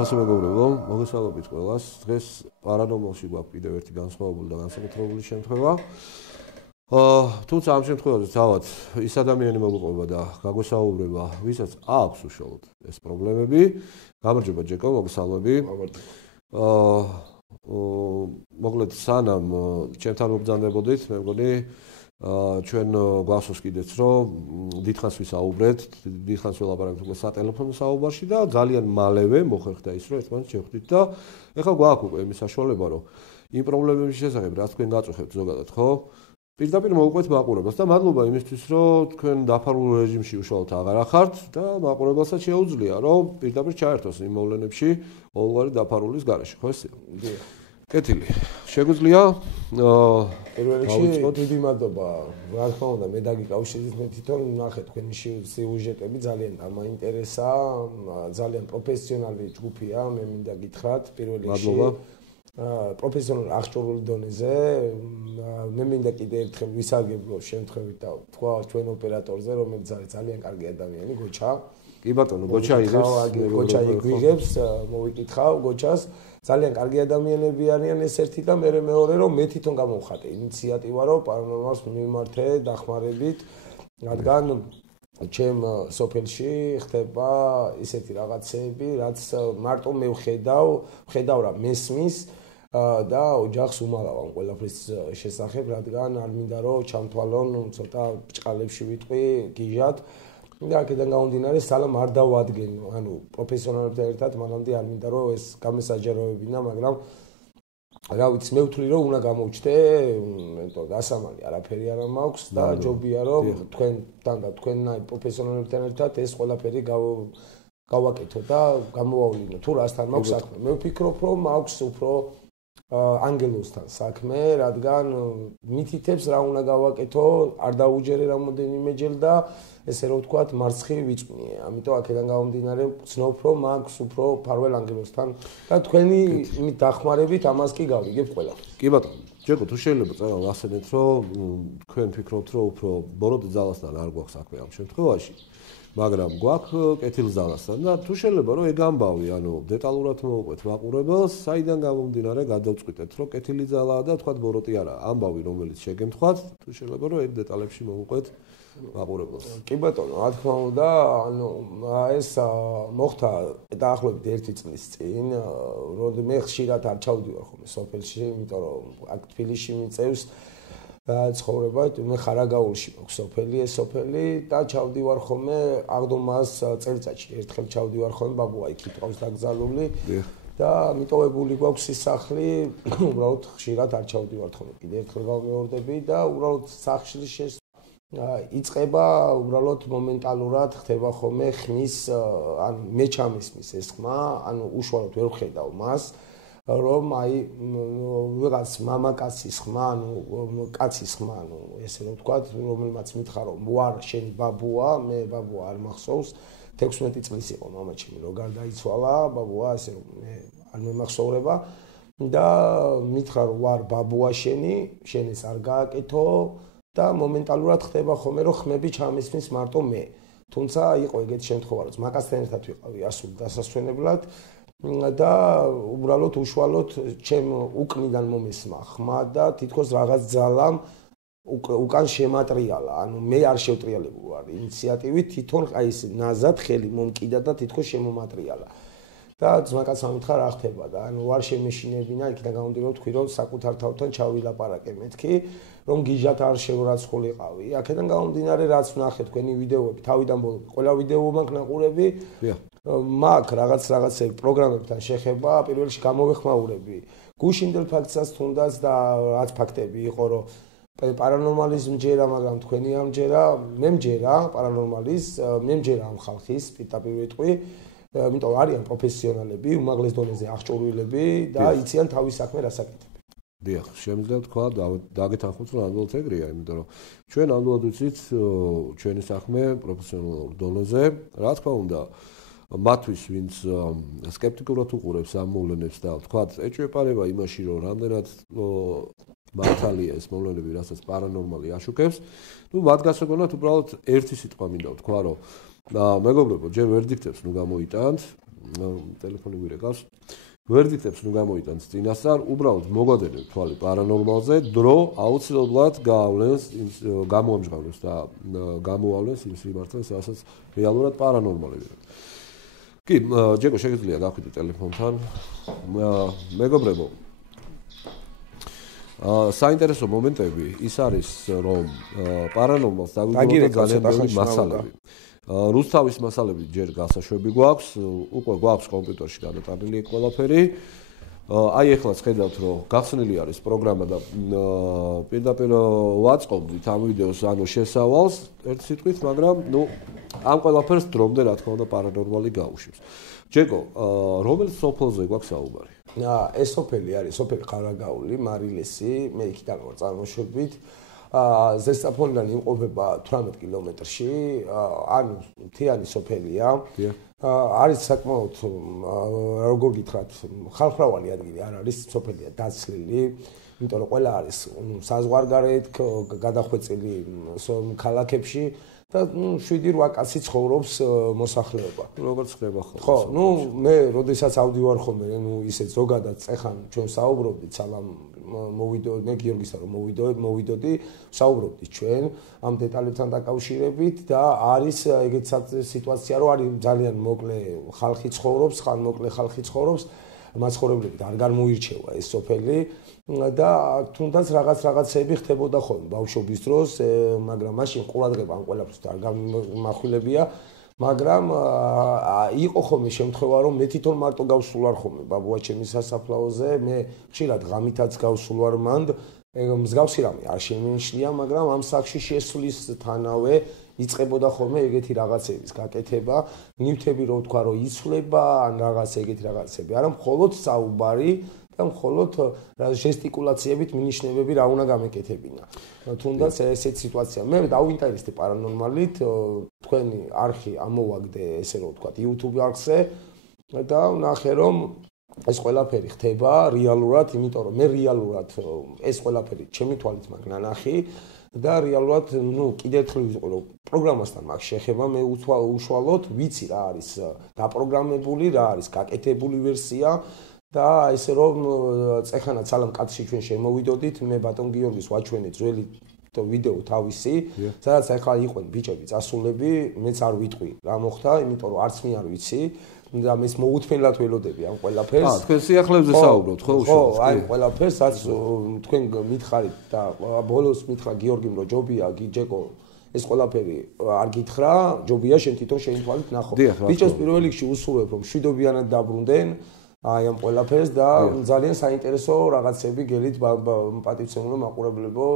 უფასო მეგობრებო, მოგესალმებით ყველას. დღეს პარანორმალში გვაქვს კიდევ ერთი განსხვავებული და განსაკუთრებული შემთხვევა. თუმცა ამ შემთხვევაში თავად ის ადამიანი მოგყვება და გაგვესაუბრება, ვისაც აქვს უშუალოდ ეს პრობლემები. გამარჯობა ჯეკო, მოგესალმები. მოკლედ სანამ ჩემთან მობრძანდებოდით, მე მგონი ჩვენ გვახსოვს კიდეც რომ დიდხანს ვისაუბრეთ, დიდხანს ველაპარაკეთ უკვე სატელეფონო საუბარში და ძალიან მალევე მოხერხდა ის რომ ერთმანეთს შევხვდით და ეხლა გვაქვს უკვე იმის საშუალება რომ იმ პრობლემების შესახებ რაც თქვენ გაწუხებთ ზოგადად, ხო? პირდაპირ მოვუყვეთ მაყურებელს და მადლობა იმისთვის რომ თქვენ დაფარულ რეჟიმში უშუალოდ აღარ ახართ და მაყურებელსაც შეუძლია რომ პირდაპირ ჩაერთოს იმ მოვლენებში ყოველგვარი დაფარულის გარეშე, ხო ესეა? კეთილი. შეგვიძლია პირველ რიგში დიდი მადლობა. რა თქმა უნდა, მე დაგიკავშირდით მე თვითონ ნახე თქვენი სიუჟეტები ძალიან დამაინტერესა, ძალიან პროფესიონალი ჯგუფია, მე მინდა გითხრათ პირველ რიგში. პროფესიონალ აღჭურვილი დონეზე. მე მინდა კიდე ერთხელ ვისარგებლო შემთხვევით და თქვა ჩვენ ოპერატორზე, რომელიც არის ძალიან კარგი ადამიანი, გოჩა. კი ბატონო, გოჩა იღებს. გოჩა იღებს, მოვიკითხავ გოჩას. ძალიან კარგი ადამიანები არიან ეს ერთი და მე მეორე რომ მე თვითონ გამოვხატე ინიციატივა რომ პარანორმალს მიმართე დახმარებით, რადგან ჩემ სოფელში ხდება ისეთი რაღაცები, რაც მარტო მე ვხედავ რა მესმის და ოჯახს უმალავ ამ ყველაფრის შესახებ, რადგან არ მინდა რომ ჩამთვალონ ცოტა ბჭყალებში ვიტყვი გიჟად. და აქედან გამომდინარე სალამ არ დავადგენ, ანუ პროფესიონალებთან ერთად მანამდე არ მინდა რომ ეს გამესაჯაროებინა, მაგრამ რა ვიცი, მე ვთვლი რომ უნდა გამოვჩდე, მეტო გასამალი არაფერი არ მაქვს და ჯობია რომ თქვენთან და თქვენნაირ პროფესიონალებთან ერთად ეს ყველაფერი გავაკეთო და გამოვავლინო. თუ რასთან მაქვს საქმე? მე ვფიქრობ რომ მაქვს უფრო ანგელოსთან საქმე, რადგან მითითებს რა უნდა გავაკეთო, არ დაუჯერე რამოდენიმეჯერ და ესე რომ ვთქვათ, მარცხი ვიწვნიე. ამიტომ აქედან გამომდინარე ვცნობ რომ მაქვს უფრო ფარველ ანგელოსთან და თქვენი იმით დახმარებით ამას კი გავიგებ ყველაფერს. კი ბატონო, ჯეკო, თუ შეიძლება წერალ ასენეთ რომ თქვენ ფიქრობთ რომ უფრო ბოროტ ძალასთან არ გვაქვს საქმე ამ შემთხვევაში, მაგრამ გვაქვს კეთილზალასთან და თუ შეიძლება რომ ეგ ამბავი, ანუ დეტალურად მოვუყვეთ მაყურებელს, საიდან გამომდინარე გადავწყვიტეთ რომ კეთილი ძალაა და თქვათ ბოროტი არა, ამბავი რომელიც შეგემთხვათ, თუ შეიძლება რომ ეგ დეტალებში მოვუყვეთ მაყურებელს. კი ბატონო, რა თქმა უნდა, ანუ ეს მოხდა დაახლოებით 1 წლის წინ, რომ მე ხშირად არ ჩავდივარ ხოლმე სოფელში, იმიტომ რომ აქ თბილისში მიწევს ცხოვრება, მე ხარაგაულში მაქვს სოფელი და ჩავდივარ ხოლმე აღდომას წელიწადში ერთხელ ჩავდივარ ხოლმე, ბაბუა იქ იყო დაკრძალული და მიტოვებული გვაქვს სახლი, უბრალოდ ხშირად არ ჩავდივარ ხოლმე. კიდე ერთხელ გავმეორდები და უბრალოდ სახლში იწყება უბრალოდ მომენტალურად ხდება ხოლმე ხმის, ან მე ჩამისმის ეს ხმა, ანუ უშუალოდ ვერ ვხედავ მას, რომ აი ვიღაც მამაკაცის ხმა, ანუ კაცის ხმა, ანუ ესე რომ ვთქვათ, რომელმაც მითხრა რომ ვარ შენი ბაბუა, მე ბაბუა არ მახსოვს, 16 წლის იყო მამაჩემი რო გარდაიცვალა, ბაბუა ესე რომ მე არ მემახსოვრება და მითხრა რომ ვარ ბაბუა შენ ეს არ გააკეთო და მომენტალურად ხდება ხოლმე რომ ხმები ჩამისმის მარტო მე. თუმცა იყო ეგეთი შემთხვევა, რომ მაკაცთან ერთად ვიყავი ასულ დასასვენებლად და უბრალოდ უშუალოდ ჩემ უკნიდან მომესმა ხმა და თითქოს რაღაც ძალამ უკან შემატრიალა. ანუ მე არ შევტრიალებულ ვარ ინიციატივით, თვითონ აი ეს ნაზად ხელი მომკიდა და თითქოს შემომატრიალა. და ძმაკაცმა მითხრა რა ხდება და ანუ ვარ შემეშინებინა, იქიდან გამომდინარე ვთქვი რომ საკუთარ თავთან ჩავილაპარაკე მეთქი, რომ გიჟად არ შევრაცხულიყავი. აქედან გამომდინარე რაც ვნახე თქვენი ვიდეოები, თავიდან ბოლომდე ყველა ვიდეო მაქვს ნაყურები. მაქვს რაღაცები პროგრამებთან შეხება, პირველ რიგში გამოვეხმაურები. გუშინდელ ფაქტსაც თუნდაც და რაც ფაქტები იყო რომ პარანორმალის მჯერა, მაგრამ თქვენი ამჯერა, მე მჯერა პარანორმალის, მე მჯერა ამ ხალხის, პირდაპირ ვიტყვი. იმიტომ არიან პროფესიონალები, უმაღლეს დონეზე აღჭურვილები და იციან თავის საქმე რას აკეთებენ. დიახ, შემიძლია თქვა დაგეთანხმოთ რომ ნამდვილად ეგრეა, იმიტომ რომ ჩვენ ნამდვილად ვიცით ჩვენი საქმე პროფესიონალურ დონეზე, რა თქმა უნდა, მათთვის ვინც სკეპტიკურად უყურებს ამ მოვლენებს და თქვა ეჭვეპარება იმაში რომ რამდენად მართალია ეს მოვლენები, რასაც პარანორმალი აშუქებს, მათ გასაგონად უბრალოდ ერთი სიტყვა მინდა ვთქვა რომ მეგობრებო, ჯერ ვერდიქტებს ნუ გამოიტანთ, ტელეფონი გვირეკავს. ვერდიქტებს ნუ გამოიტანს წინასწარ, უბრალოდ მოგვადენენ თვალი პარანორმალზე, დრო აუცილებლად გამოამჟღავნებს და გამოავლენს იმ სიმართლეს, რასაც რეალურად პარანორმალია. კი, ჯეკო შეგიძლია გახვიდე ტელეფონთან. მეგობრებო, საინტერესო მომენტები ის არის, რომ პარანორმალს დაგვიგონდა ძალიან ბევრი მასალები. რუსთავის მასალები ჯერ გასაშვები გვაქვს, უკვე გვაქვს კომპიუტერში გადატანილი ყველაფერი. აი ეხლა ხედავთ, რომ გახსნილი არის პროგრამა და პირდაპირ ვაწყობდით ამ ვიდეოს ანუ შესავალს ერთ სიტყვით, მაგრამ ნუ ამ ყველაფერს დრომდე რა თქმა უნდა პარანორმალი გაუშვებს. ჯეკო, რომელი სოფელზე გვაქვს საუბარი? ეს სოფელი არის სოფელი ყარაგაული, მარილესი, მე იქიდან ვარ წარმოშობით. ზესტაფონიდან იმყოფება 18 კილომეტრში, ანუ მთიანი სოფელია. არის საკმაოდ როგორ გითხრათ, ხალხმრავალი ადგილი არ არის, სოფელია დაცლილი, იმიტომ რომ ყველა არის საზღვარგარეთ გადახვეწილი ქალაქებში და 7-8 კაცი ცხოვრობს მოსახლეობა. როგორც ხდება ხო? ხო, მე როდესაც ავდივარ ხოლმე, ისე ზოგადად წეხან ჩვენ საუბრობდით სალამ მოვიდოდი, მე გიორგისა რომ მოვიდოდი, საუბრობდით ჩვენ ამ დეტალებთან დაკავშირებით და არის ეგეთ სიტუაცია, რომ არის ძალიან მოკლე ხალხი ცხოვრობს, მაცხოვრებლებით არ გამოირჩევა ეს სოფელი და თუნდაც რაღაცები ხდებოდა ხოლმე ბავშვობის დროს, მაგრამ მაშინ ყურადღება ამ ყველაფერს არ გამახვილებია. მაგრამ იყო ხოლმე შემთხვევა რომ მე თვითონ მარტო გავსულ ვარ ხოლმე ბაბუაჩემის სასაფლაოზე, მე ხშირად ღამითაც გავსულ ვარ მანდ, მსგავსი რამე არ შემინიშნია, მაგრამ ამ სახში შესვლისთანავე იწყებოდა ხოლმე ეგეთი რაღაცების გაკეთება, ნივთები რო ვთქვა რომ იცვლება, ან რაღაც ეგეთი რაღაცები, არა მხოლოდ საუბარი და მხოლოდ ჟესტიკულაციებით მინიშნებები რა უნდა გამეკეთებინა. თუნდაც ესეთ სიტუაცია. მე დავინტერესდი პარანორმალით, თქვენი არხი ამოვაგდე, ესე რომ ვთქვა, YouTube არხზე და ვნახე რომ ეს ყველაფერი ხდება რეალურად, იმიტომ რომ მე რეალურად ეს ყველაფერი ჩემი თვალით მაგ ნანახი და რეალურად, კიდევ ერთხელ ვიტყვი, რომ პროგრამასთან მაგ შეხება, მე უშუალოდ ვიცი რა არის დაპროგრამებული, რა არის გაკეთებული ვერსია და ესე რომ წეხანაც სალამ კაცში ჩვენ შემოვიდოდით, მე ბატონ გიორგის ვაჩვენე ძველი ვიდეო თავისი, სადაც ახლა იყვნენ ბიჭები წასულები, მეც არ ვიტყვი რა მოხდა, იმიტომ რომ არც მე არ ვიცი და მეც მოუთმენლად ველოდები ამ ყველაფერს. თქვენ სიახლეებზე საუბრობთ ხო უშუალოდ? ხო, აი ყველაფერს, რაც თქვენ მითხარით და ბოლოს მითხრა გიორგიმ რომ ჯობია გიჯეკო ეს ყველაფერი არ გითხრა, ჯობია შენ თვითონ შენი თვალით ნახო. ბიჭებს პირველ რიგში უსურვებ რომ შვიდობიანად დაბრუნდნენ აი ამ ყველაფერს და ძალიან საინტერესო რაღაცები გელით პატივცემულო მაყურებლებო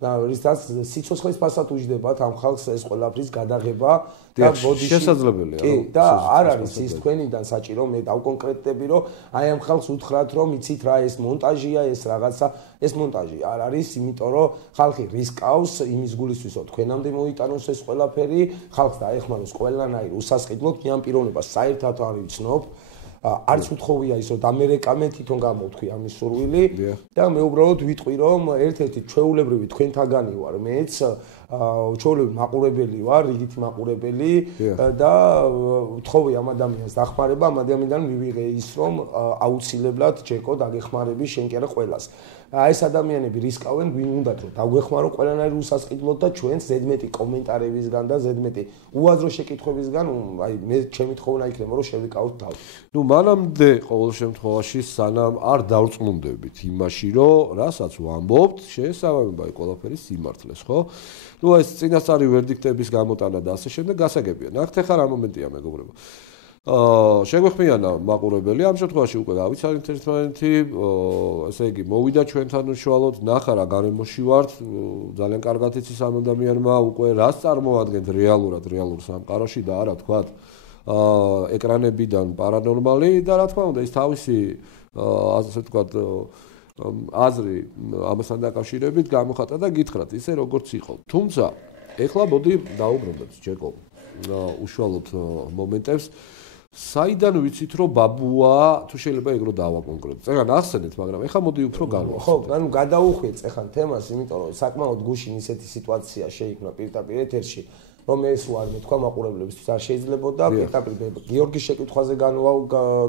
და რითაც სიცოცხლის ფასად უჯდებათ ამ ხალხს ეს ყველაფრის გადაღება და ბოდიში შესაძლებელია კი და არ არის ის თქვენიდან საჭირო მე დავკონკრეტდები რომ აი ამ ხალხს უთხრათ რომ იცით რა ეს მონტაჟია ეს რაღაცა ეს მონტაჟი არ არის იმიტომ რომ ხალხი რისკავს იმის გულისთვის რომ თქვენამდე მოიტანოს ეს ყველაფერი ხალხს დაეხმაროს ყველანაირ უსასყიდლოდ მე ამ პიროვნებას საერთოდ არ ვიცნობ არც უთხოვია ის რომ ამერიკამე თვითონ გამოვთქვი ამის სურვილი და მე უბრალოდ ვიტყვი რომ ერთ-ერთი ჩვეულებრივი თქვენთაგანი ვარ მეც ჩვეულებრივი მაყურებელი ვარ რიგითი მაყურებელი და ვთხოვი ამ ადამიანს დახმარება ამ ადამიანიდან მივიღე ის რომ აუცილებლად ჯეკო დაგეხმარები შენ კი არა ყველას ეს ადამიანები რისკავენ ვინ უნდათ რომ დაგვეხმარო ყველანაირ უსასყიდლოდ და ჩვენს ზედმეტი კომენტარებისგან და ზედმეტი უაზრო შეკითხვებისგან აი მე ჩემი თხოვნა იქნება რომ შევიკავოთ თავი ნუ მანამდე ყოველ შემთხვევაში სანამ არ დავწმუნდებით იმაში რომ რასაც ვამბობთ შესაბამება ყველაფერი სიმართლეს ხო ნუ ეს წინასწარი ვერდიქტების გამოტანა და ასე შემდეგ გასაგებია ნახეთ ახლა რა მომენტია მეგობრებო შეგვეხმიანა მაყურებელი ამ შემთხვევაში უკვე გავიცანით ერთმანეთი ესე იგი მოვიდა ჩვენთან უშუალოდ ნახა რა გარემოში ვართ ძალიან კარგად იცის ამ ადამიანმა უკვე რას წარმოადგენთ რეალურ სამყაროში და არა თქვათ ეკრანებიდან პარანორმალი და რა თქმა უნდა ის თავისი ასე ვთქვათ აზრი ამასთან დაკავშირებით გამოხატა და გითხრათ ისე როგორც იყო თუმცა ეხლა მოდი დაუბრუნდეთ ჯეკო უშუალოდ მომენტებს საიდან ვიცით რომ ბაბუა თუ შეიძლება ეგ რო დავაკონკრეტოთ წეგან ახსენეთ მაგრამ ეხლა მოდი უფრო განვახსენოთ ხო ანუ გადაუხვიეთ წეხან თემას იმიტომ რომ საკმაოდ გუშინ ისეთი სიტუაცია შეიქმნა პირდაპირ ეთერში რომ ეს ვარ მე თქვა მაყურებლებისთვის არ შეიძლებოდა პირდაპირ გიორგის შეკითხვაზე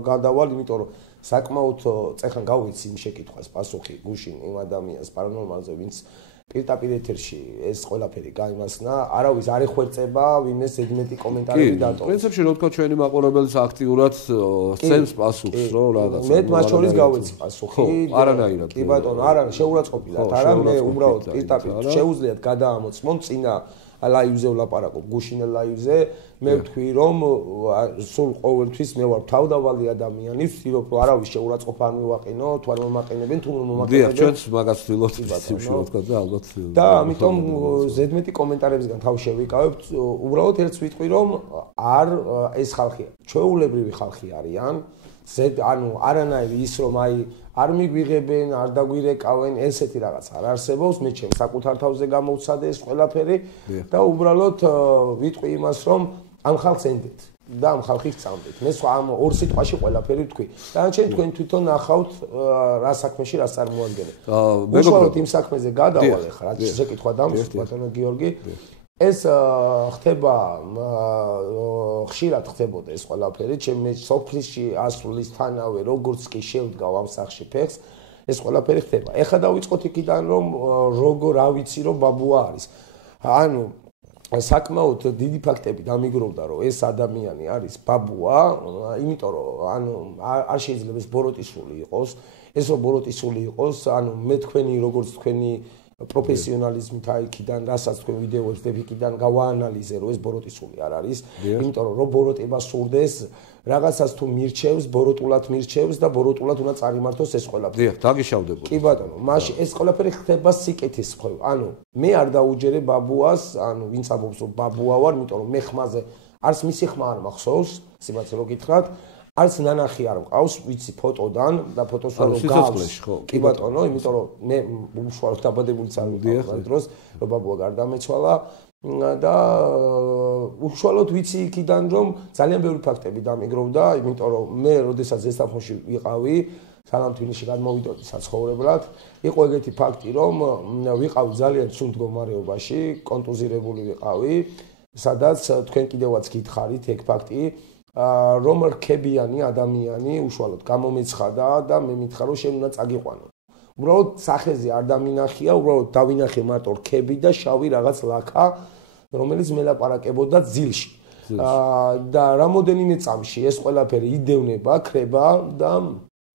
გადავალ, იმიტომ რომ საკმაოდ წეხან გავიცი იმ შეკითხვას პასუხი გუშინ იმ ადამიანს პარანორმალზე, ვინც პირდაპირ ეთერში ეს ყველაფერი გაიმასნა, არავის არ ეხვერწება, ვინმეს ზედმეტი კომენტარები დატოვა. პრინციპში რო თქვა ჩვენი მაყურებელიც აქტიურად სცემს პასუხს, რო რაღაცა. მე მათ შორის გავიცი პასუხი. არანაირად. კი ბატონო, არა, შეურაცხყოფილად, არა, მე უბრალოდ პირდაპირ შეუძლიათ გადაამოწმონ წინა ლაივზე ვლაპარაკობ, გუშინ ლაივზე, მე ვთქვი რომ სულ ყოველთვის მე ვარ თავდავალი ადამიანი, ვცდილობ რომ არავის შეურაცხყოფა არ მივაყენო, თუ არ მომაყენებენ, თუ მომაყენებენ. დიახ, ჩვენც მაგას ვცდილობთ ისევ რა ვთქვა და ალბათ. და ამიტომ ზედმეტი კომენტარებისგან თავ შევიკავებთ, უბრალოდ ერთს ვიტყვი რომ არ ეს ხალხი ჩვეულებრივი ხალხი არიან. ანუ არანაირი ის რომ აი არ მიგვიღებენ, არ დაგვირეკავენ, ესეთი რაღაც არ არსებობს, მე ჩემ საკუთარ თავზე გამოვცადე ეს ყველაფერი და უბრალოდ ვიტყვი იმას რომ ამ ხალხს ენდეთ და ამ ხალხის წამდეთ. მე სხვა ამ ორ სიტყვაში ყველაფერი ვთქვი. დანარჩენ თქვენ თვითონ ნახავთ რა საქმეში რა წარმოადგენთ. უშუალოდ იმ საქმეზე გადავალ ახლა, რაც შეკითხვა დამსვით ბატონო გიორგი. ეს ხდება ხშირად ხდებოდა ეს ყველაფერი, ჩემი სოფლში ასრულისთანავე როგორც კი შევდგავ ამ სახში ფეხს, ეს ყველაფერი ხდება. ეხლა დავიწყოთ იქიდან რომ როგორ რა ვიცი რომ ბაბუა არის. ანუ საკმაოდ დიდი ფაქტები დამიგროვდა რომ ეს ადამიანი არის ბაბუა, იმიტომ რომ ანუ არ შეიძლება ეს ბოროტისული იყოს, ეს რომ ბოროტისული იყოს, ანუ მე თქვენი როგორც თქვენი პროფესიონალიზმით აიქიდან, რასაც თქვენ ვიდეოებს დეფიკიდან გავაანალიზე, რომ ეს ბოროტისული არ არის, იმიტომ რომ ბოროტება სურდეს, რაღაცას თუ მირჩევს, ბოროტულად მირჩევს და ბოროტულად უნდა წარიმართოს ეს ყველაფერი. დიახ, დაგიშავდებოდა. კი ბატონო, მაშინ ეს ყველაფერი ხდება სიკეთის მხრივ. ანუ მე არ დაუჯერე ბაბუას, ანუ ვინც ამბობს რომ ბაბუა ვარ, იმიტომ რომ მე ხმაზე არც მისი ხმა არ მახსოვს, სიმართლე რო გითხრათ. არც ნანახი არ მყავს, ვიცი ფოტოდან და ფოტოს რო გავს. კი ბატონო, იმიტომ რომ მე უშუალოდ დაბადებულიც არ ვიყავ დროს, რომ ბაბუა გარდამეცვალა და უშუალოდ ვიცი იქიდან რომ ძალიან ბევრი ფაქტები დამიგროვდა, იმიტომ რომ მე როდესაც ზესტაფონში ვიყავი, სანამ თბილისში გადმოვიდოდი საცხოვრებლად, იყო ეგეთი ფაქტი, რომ ვიყავი ძალიან ცუდ მდგომარეობაში, კონტუზირებული ვიყავი, სადაც თქვენ კიდევაც გითხარით ეგ ფაქტი. რომ რქებიანი ადამიანი უშუალოდ გამომეცხადა და მე მითხრა რომ შენ უნდა წაგიყვანო. უბრალოდ სახეზე არ დამინახია, უბრალოდ დავინახე მარტო რქები და შავი რაღაც ლაქა, რომელიც მელაპარაკებოდა ძილში. და რამოდენიმე წამში ეს ყველაფერი იდევნება, ქრება და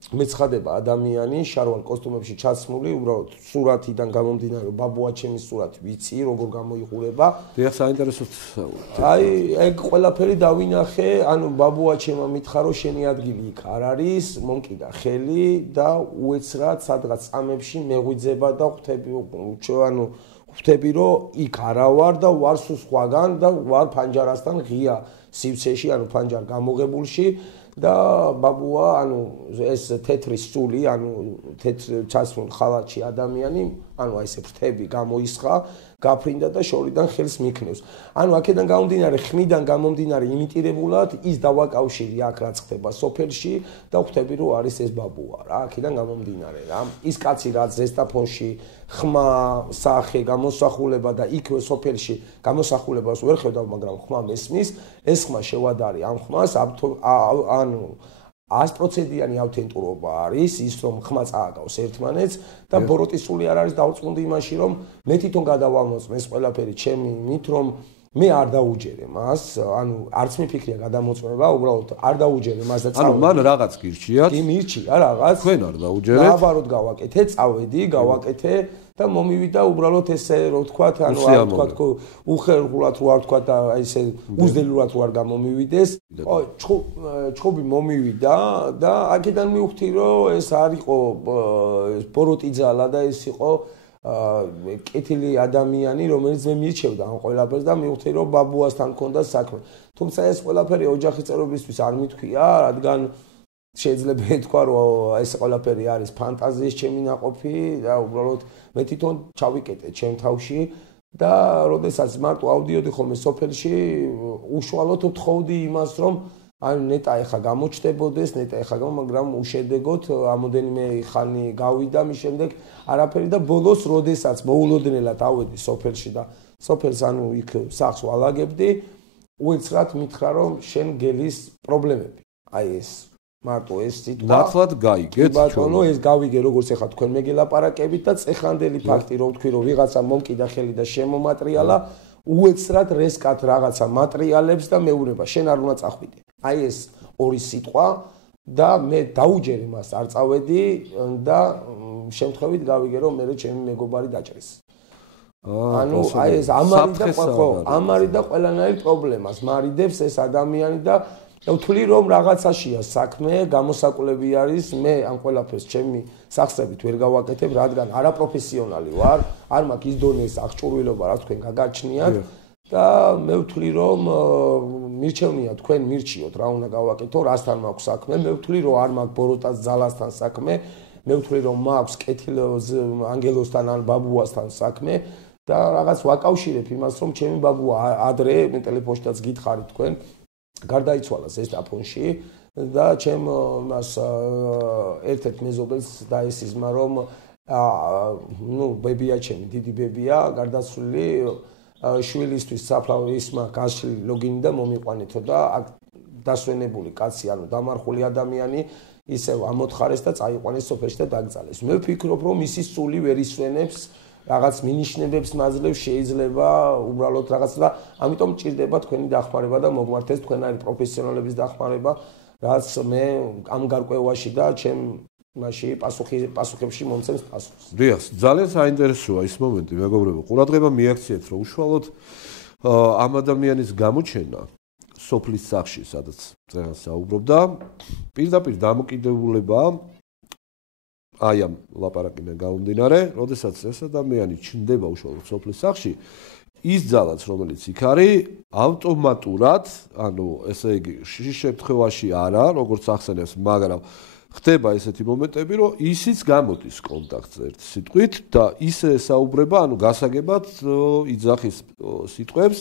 მეცხადება ადამიანი შარვალ კოსტუმებში ჩაცმული, უბრალოდ სურათიდან გამომდინარე, ბაბუა ჩემის სურათი ვიცი, როგორ გამოიყურება. დიახ, საინტერესო. აი, ეგ ყველაფერი დავინახე, ანუ ბაბუა ჩემმა მითხრა, რომ შენი ადგილი იქ არ არის, მომკიდა ხელი და უეცრად სადღაც წამებში მეღვიძება და ანუ ხვდები, რომ იქ არა ვარ და ვარ სულ სხვაგან და ვარ ფანჯარასთან ღია სივცეში, ანუ ფანჯარ გამოღებულში. და ბაბუა, ანუ ეს თეთრი სული, ანუ თეთრ ჩასმულ ხალათში ადამიანი, ანუ აი ესე ფრთები გამოისხა, გაფრინდა და შორიდან ხელს მიქნევს. ანუ აქედან გამომდინარე, ხმიდან გამომდინარე იმიტირებულად ის დავაკავშირი აქ რაც ხდება სოფელში და ხვდები რომ არის ეს ბაბუა რა, აქედან გამომდინარე რა. ის კაცი რაც ზესტაფონში ხმა, სახე, გამოსახულება და იქვე სოფელში გამოსახულებას ვერ ხედავ, მაგრამ ხმა მესმის, ეს ხმა შევადარი ამ ხმას, ანუ 100%-იანი ავთენტურობა არის ის რომ ხმა წააგავს ერთმანეთს და ბოროტისული არ არის დაუწმუნდი იმაში რომ მე თვითონ გადავალმოწმე ეს ყველაფერი ჩემი იმით რომ მე არ დაუჯერე მას, ანუ არც მიფიქრია გადამოწმება, უბრალოდ არ დაუჯერე მას და წავედი. ანუ მან რაღაც გირჩიათ? კი, მირჩია რაღაც. თქვენ არ დაუჯერეთ? ნაბაროდ გავაკეთე, წავედი, გავაკეთე და მომივიდა უბრალოდ ესე რო ვთქვათ, ანუ არ ვთქვათ უხერხულად რო არ ვთქვათ და ესე უზდელურად რო არ გამომივიდეს. ჩხუბი მომივიდა და აქედან მივხვდი რომ ეს არ იყო ბოროტიძალა და ეს იყო კეთილი ადამიანი, რომელიც მე მირჩევდა ამ ყველაფერს და მივხვდი რომ ბაბუასთან მქონდა საქმე. თუმცა ეს ყველაფერი ოჯახის წევრებისთვის არ მithქვია, რადგან შეიძლება ითქვა რომ ეს ყველაფერი არის ფანტაზიის ჩემი ნაყოფი და უბრალოდ მე თვითონ ჩავიკეტე ჩემ თავში და როდესაც მარტო ავდიოდი ხოლმე სოფელში, უშუალოდ ვთხოვდი იმას რომ ანუ ნეტა ეხა გამოჩდებოდეს, ნეტა ეხა მაგრამ უშედეგოთ, ამოდენიმე ხანი გავიდა მის შემდეგ არაფერი და ბოლოს როდესაც მოულოდნელად ავედი სოფელში და სოფელს ანუ იქ სახს ვალაგებდი, უეცრად მითხრა რომ შენ გელის პრობლემები. აი ეს მარტო ეს სიტყვა. ნათლად გაიგეთ ჩვენ. ბატონო, ეს გავიგე როგორც ეხლა თქვენ მეგელაპარაკებით და წეხანდელი ფაქტი რომ თქვი რომ ვიღაცა მომკიდა ხელი და შემომატრიალა, უეცრად რესკათ რაღაცა მატრიალებს და მეუბნება, შენ არ უნდა წახვიდე. აი ეს ორი სიტყვა და მე დაუჯერე მას არ წავედი და შემთხვევით გავიგე რომ მე ჩემი მეგობარი დაჭრის. ანუ აი ეს ამარი და ყველანაირ პრობლემას მარიდებს ეს ადამიანი და ვთვლი რომ რაღაცაშია საქმე, გამოსაკვლები არის, მე ამ ყველაფერს ჩემი სახსრებით ვერ გავაკეთებ, რადგან არაპროფესიონალი ვარ, არ მაქვს ის დონეს აღჭურვილობა, რაც თქვენ გაგაჩნიათ და მე ვთვლი რომ მირჩევნია თქვენ მირჩიოთ რა უნდა გავაკეთო, რასთან მაქვს საქმე, მე ვთვლი რომ არ მაქვს ბოროტას ძალასთან საქმე, მე ვთვლი რომ მაქვს კეთილ ანგელოსთან ან ბაბუასთან საქმე და რაღაც ვაკავშირებ იმას რომ ჩემი ბაბუა ადრე მე ტელეფონშიც გითხარით თქვენ გარდაიცვალა ზესტაფონში და ჩემ მას ერთ-ერთ მეზობელს დაესიზმა რომ ნუ ბებია ჩემი დიდი ბებია გარდაცვლილი შვილისთვის საფლავის მაგაში ლოგინი და მომიყვანეთო და აქ დასვენებული კაცი ანუ დამარხული ადამიანი ისევ ამოთხარეს და წაიყვანეს სოფელში და დაგძალეს. მე ვფიქრობ რომ ისი სული ვერ ისვენებს რაღაც მინიშნებებს მაძლევს შეიძლება უბრალოდ რაღაც და ამიტომ ჭირდება თქვენი დახმარება და მოგმართეს თქვენარი პროფესიონალების დახმარება რაც მე ამ გარკვევაში და ჩემ მაშინ პასუხებში მომცემს პასუხს. დიახ, ძალიან საინტერესოა ის მომენტი, მეგობრებო. ყურადღება მიაქციეთ, რომ უშუალოდ ამ ადამიანის გამოჩენა სოფლის სახში, სადაც წერას საუბრობდა, პირდაპირ დამოკიდებულება აი ამ ლაპარაკიდან გამომდინარე, როდესაც ეს ადამიანი ჩნდება უშუალოდ სოფლის სახში, ის ძალაც, რომელიც იქ არის, ავტომატურად, ანუ ესე იგი, შიშ შემთხვევაში არა, როგორც ახსენებს, მაგრამ ხდება ესეთი მომენტები, რომ ისიც გამოდის კონტაქტზე ერთი სიტყვით და ისე საუბრება, ანუ გასაგებად იძახის სიტყვებს,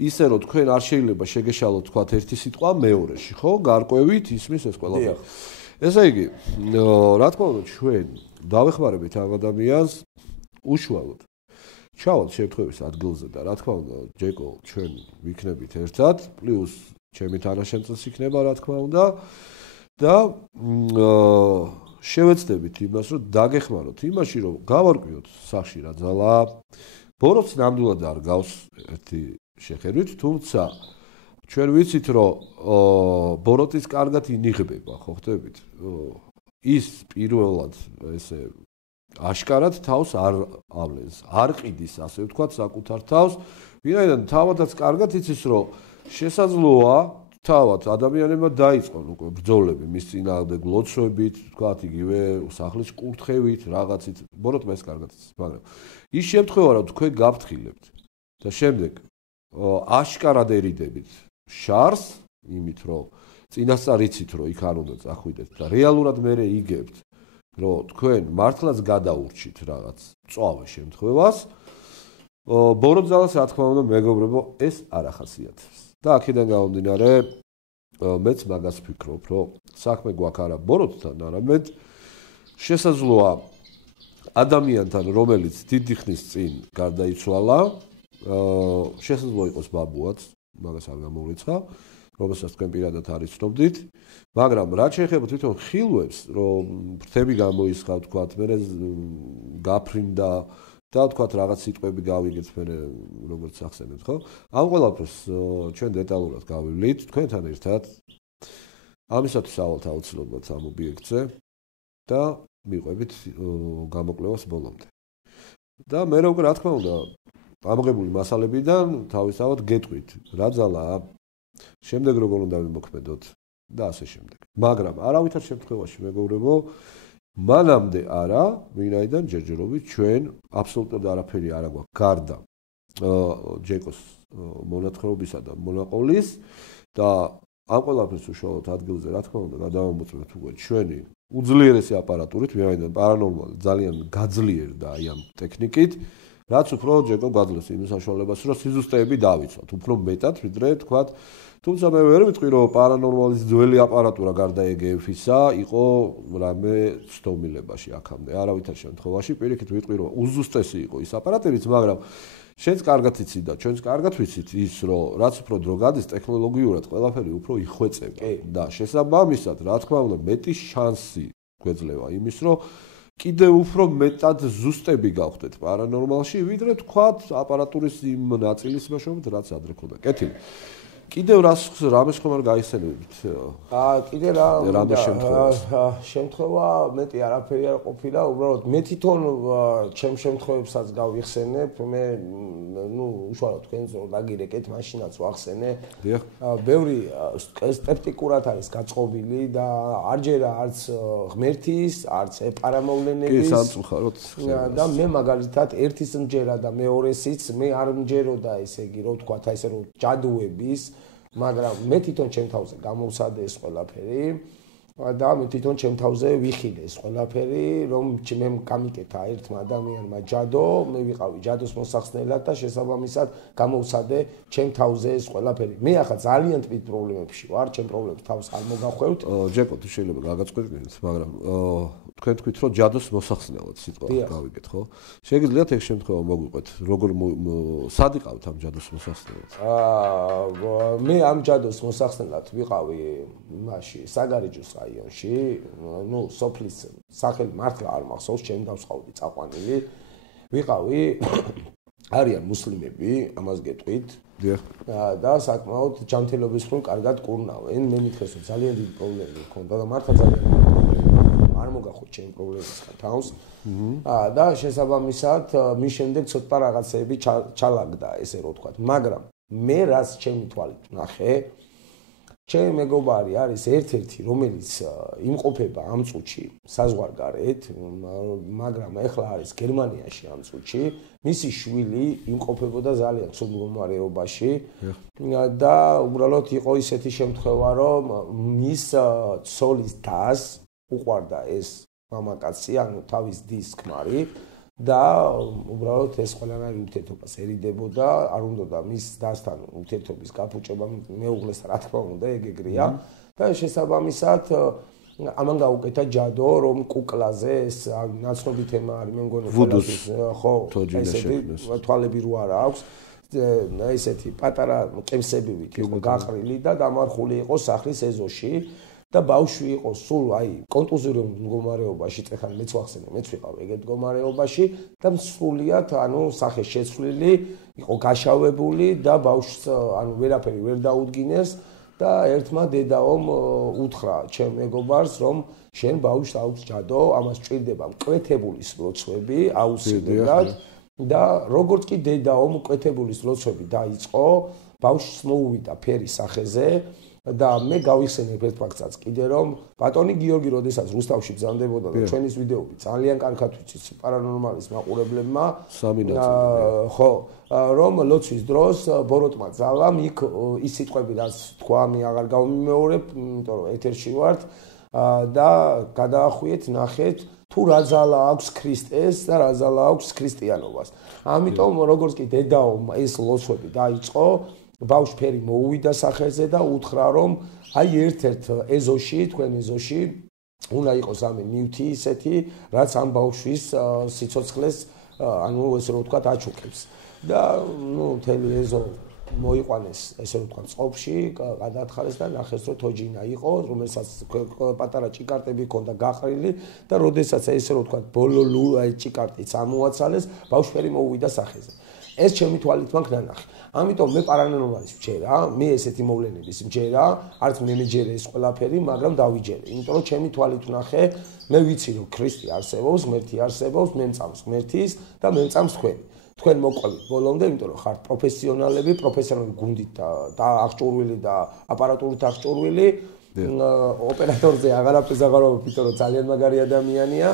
ისე რომ თქვენ არ შეიძლება შეგეშალოთ თქვა ერთი სიტყვა მეორეში, ხო? გარკვევით ისმის ეს ყველაფერი. ესე იგი, რა თქმა უნდა, ჩვენ დავეხმარებით ამ ადამიანს უშუალოდ. ჩავალთ შემთხვევის ადგილზე და რა თქმა უნდა, ჯეკო, ჩვენ ვიქნებით ერთად, პლუს ჩემი თანაშემწეც იქნება, რა თქმა უნდა. და შევეცდებით იმას, რომ დაგეხმაროთ იმაში, რომ გავარკვიოთ სახში რა ძალა. ბოროტს ნამდვილად არ გავს ერთი შეხედვით, თუმცა ჩვენ ვიცით, რომ ბოროტის კარგად ინიღბება, ხო ხდებით? ის პირველად ესე აშკარად თავს არ ავლენს, არ ყიდის, ასე ვთქვათ, საკუთარ თავს, ვინაიდან თავადაც კარგად იცის, რომ შესაძლოა თავად ადამიანებმა დაიწყონ უკვე ბრძოლები მის წინააღმდეგ ლოცვებით, თქვათ იგივე სახლის კურთხევით, რაღაცით, ბოროტმა ეს კარგად იცის, მაგრამ ის შემთხვევა, რომ თქვენ გაფრთხილებთ და შემდეგ აშკარად ერიდებით შარს, იმით რომ წინასწარ იცით, რომ იქ არ უნდა წახვიდეთ და რეალურად მერე იგებთ, რომ თქვენ მართლაც გადაურჩით რაღაც წვავე შემთხვევას, ბოროტ ძალას რა თქმა უნდა მეგობრებო, ეს არ ახასიათებს. და აქედან გამომდინარე, მეც მაგას ვფიქრობ, რომ საქმე გვაქვს არა ბოროტთან, არამედ შესაძლოა ადამიანთან, რომელიც დიდი ხნის წინ გარდაიცვალა, შესაძლოა იყოს ბაბუაც, მაგას არ გამოვრიცხავ, რომელსაც თქვენ პირადად არ იცნობდით, მაგრამ რაც შეეხება თვითონ ხილვებს, რომ ფრთები გამოისხა, თქვათ, მე გაფრინდა და თქვათ რაღაც სიტყვები გავიგეთ მე როგორც ახსენეთ, ხო? ამ ყველაფერს ჩვენ დეტალურად გავივლით თქვენთან ერთად. ამისათვის ავალთ აუცილებლად ამ ობიექტზე და მიყვებით გამოკვლევას ბოლომდე. და მე როგორ რა თქმა უნდა, ამოღებული მასალებიდან თავისთავად გეტყვით, რა ძალაა, შემდეგ როგორ უნდა ვიმოქმედოთ და ასე შემდეგ. მაგრამ არავითარ შემთხვევაში მეგობრებო, მანამდე არა, ვინაიდან ჯერჯერობით ჩვენ აბსოლუტურად არაფერი არ აგვაქვს გარდა ჯეკოს მონათხრობისა და მონაყოლის და ამ ყველაფერს უშუალოდ ადგილზე რა თქმა უნდა გადავამოწმებთ უკვე ჩვენი უძლიერესი აპარატურით, ვინაიდან პარანორმალი ძალიან გაძლიერდა აი ამ ტექნიკით, რაც უფრო ჯეკო გაძლევს იმ საშუალებას, რომ სიზუსტეები დავიცვათ, უფრო მეტად, ვიდრე თქვათ. თუმცა მე ვერ ვიტყვი, რომ პარანორმალის ძველი აპარატურა გარდა EGF-ისა იყო რამე ცდომილებაში აქამდე. არავითარ შემთხვევაში, პირიქით ვიტყვი, რომ უზუსტესი იყო ის აპარატებიც, მაგრამ შენც კარგად იცი და ჩვენც კარგად ვიცით ის რომ რაც უფრო დრო გადის ტექნოლოგიურად ყველაფერი უფრო იხვეწება და შესაბამისად რა თქმა უნდა მეტი შანსი გვეძლევა იმის რომ კიდევ უფრო მეტად ზუსტები გავხდეთ პარანორმალში ვიდრე თქვათ აპარატურის იმ ნაწილის მეშვეობით რაც ადრე ქონდა კეთილი კიდევ რამეს ხომ არ გაიხსენებთ კიდე რა შემთხვევა მეტი არაფერი არ ყოფილა უბრალოდ მე თვითონ ჩემ შემთხვევებსაც გავიხსენებ მე უშუალოდ თქვენს რომ დაგირეკეთ მაშინაც ვახსენე ბევრი სკეპტიკურად არის გაწყობილი და არჯერა არც ღმერთის არც ეპარამოვლენების კი სამწუხაროდ და მე მაგალითად ერთის მჯერა და მეორესიც მე არ მჯეროდა ესე იგი რომ თქვა ესე რომ ჯადუების მაგრამ მე თვითონ ჩემ თავზე გამოვსადე ეს ყველაფერი და მე თვითონ ჩემ თავზე ვიხილე ეს ყველაფერი რომ მე გამიკეთა ერთმა ადამიანმა ჯადო მე ვიყავი ჯადოს მოსახსნელად და შესაბამისად გამოვსადე ჩემ თავზე ეს ყველაფერი მე ახლა ძალიან თვით პრობლემებში ვარ ჩემ პრობლემებს თავს არ მოგახვევთ ჯეკო თუ შეიძლება გაგაწყვეტინეთ მაგრამ თქვენ თქვით რომ ჯადოს მოსახსნელად სიტყვა გავიგეთ ხო შეგიძლიათ ეგ შემთხვევა მოგვიყვეთ როგორ სად იყავთ ამ ჯადოს მოსახსნელად მე ამ ჯადოს მოსახსნელად ვიყავი მაშინ საგარეჯოს რაიონში ნუ სოფლის სახელი მართლა არ მახსოვს ჩემ დავსყავდი წაყვანილი ვიყავი არიან მუსლიმები ამას გეტყვით და საკმაოდ ჯანმრთელობის მხრივ კარგად კურნავენ მე მითხეს რომ ძალიან დიდი პრობლემები ჰქონდა და მართლა ძალიან არ მოგახოთ ჩემ პრობლემებისგან თავს და შესაბამისად მის შემდეგ ცოტა რაღაცეები ჩალაგდა ესე რომ ვთქვათ მაგრამ მე რაც ჩემი თვალით ვნახე ჩემი მეგობარი არის ერთ-ერთი რომელიც იმყოფება ამ წუთში საზღვარგარეთ მაგრამ ეხლა არის გერმანიაში ამ წუთში მისი შვილი იმყოფებოდა ძალიან ცუდ მდგომარეობაში და უბრალოდ იყო ისეთი შემთხვევა რომ მის ცოლის დას უყვარდა ეს მამაკაცი ანუ თავის დის ქმარი და უბრალოდ ეს ყველანაირი ურთიერთობას ერიდებოდა არ უნდა მის დასთან ურთიერთობის გაფუჭება მეუღლეს რა თქმა უნდა ეგ ეგრეა და შესაბამისად ამან გაუკეთა ჯადო რომ კუკლაზე ეს ნაცნობი თემა არის მე მგონი ვუდუს ხო ესეთი თვალები რო არა აქვს ესეთი პატარა კემსებივით იყო გაყრილი და დამარხული იყო სახლის ეზოში და ბავშვი იყო სულ აი კონტუზიურ მდგომარეობაში წეხან მეც ვახსენე მეც ვიყავ ეგეთ მდგომარეობაში და სრულიად ანუ სახე შეცვლილი იყო გაშავებული და ბავშვს ანუ ვერაფერი ვერ დაუდგინეს და ერთმა დედაომ უთხრა ჩემ მეგობარს რომ შენ ბავშვს აქვს ჯადო ამას ჭირდება მკვეთებულის ლოცვები აუცილებლად და როგორც კი დედაომ მკვეთებულის ლოცვები დაიწყო ბავშვს მოუვიდა ფერი სახეზე და მე გავიხსენებ ერთ ფაქტსაც კიდე რომ ბატონი გიორგი როდესაც რუსთავში ბრძანდებოდა და ჩვენის ვიდეოები ძალიან კარგად ვიცით პარანორმალის მაყურებლებმა ხო რომ ლოცვის დროს ბოროტმა ძალამ იქ ის სიტყვები რაც თქვა მე აღარ გავიმეორებ იმიტომ რომ ეთერში ვართ და გადაახვიეთ ნახეთ თუ რა ძალა აქვს ქრისტეს და რა ძალა აქვს ქრისტიანობას ამიტომ როგორც კი დედაომ ეს ლოცვები დაიწყო ბავშვი ფერი მოუვიდა სახეზე და უთხრა რომ აი ერთ-ერთ ეზოში თქვენ ეზოში უნდა იყოს ამე ნივთი ისეთი რაც ამ ბავშვის სიცოცხლეს ანუ ესე რომ ვთქვათ აჩუქებს და ნუ მთელი ეზო მოიყვანეს ესე რომ ვთქვათ წყობში გადაათხარეს და ნახეს რომ თოჯინა იყო რომელსაც პატარა ჭიკარტები ჰქონდა გაყრილი და როდესაც ესე რომ ვთქვათ ბოლო აი ჭიკარტიც ამოაცალეს ბავშვი ფერი მოუვიდა სახეზე ეს ჩემი თვალით მაქვს ნანახი ამიტომ მე პარანორმალის მჯერა, მე ესეთი მოვლენების მჯერა, არც მე მეჯერე ეს ყველაფერი, მაგრამ დავიჯერე. იმიტომ რომ ჩემი თვალით ვნახე, მე ვიცი რომ ქრისტე არსებობს, ღმერთი არსებობს, მე მწამს ღმერთის და მე მწამს თქვენი. თქვენ მოყოლით ბოლომდე, იმიტომ რომ ხართ პროფესიონალები, პროფესიონალური გუნდით და აღჭურვილი და აპარატურით აღჭურვილი, ოპერატორზე აღარაფერს აღარ ვამბობ, იმიტომ რომ ძალიან მაგარი ადამიანია.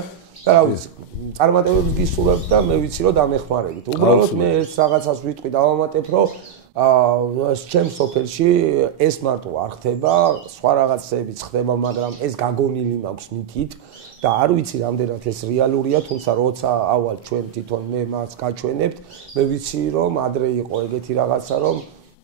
და რა ვიცი, წარმატებებს გისურვებ და მე ვიცი რომ დამეხმარებით. უბრალოდ მე ეს რაღაცას ვიტყვი დავამატებ, რომ ჩემს სოფელში ეს მარტო არ ხდება, სხვა რაღაცებიც ხდება, მაგრამ ეს გაგონილი მაქვს ნითით და არ ვიცი რამდენად ეს რეალურია, თუმცა როცა ავალ ჩვენ თვითონ მე მას გაჩვენებთ, მე ვიცი რომ ადრე იყო ეგეთი რაღაცა, რომ